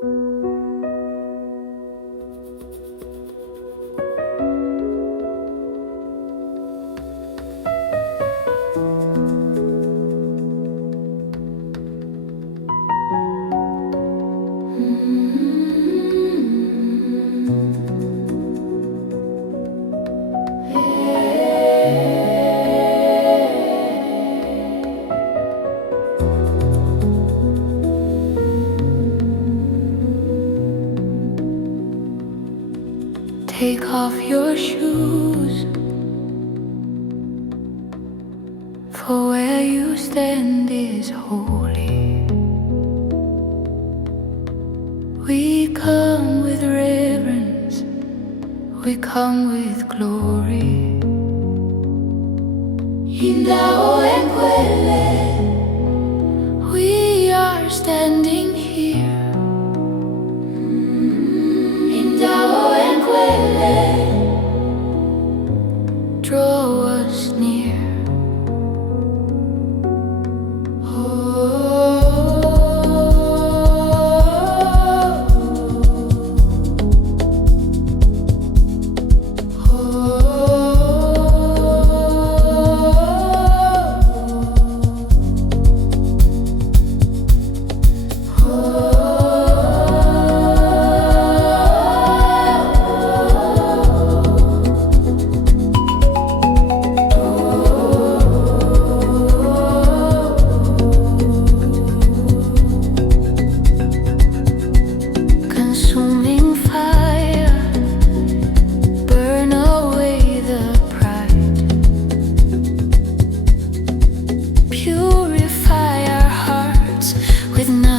Take off your shoes, for where you stand is holy. We come with reverence, we come with glory. Indao and Kwele, we are standing here. Indao and Kwele, draw us near. Consuming fire, burn away the pride. Purify our hearts with night.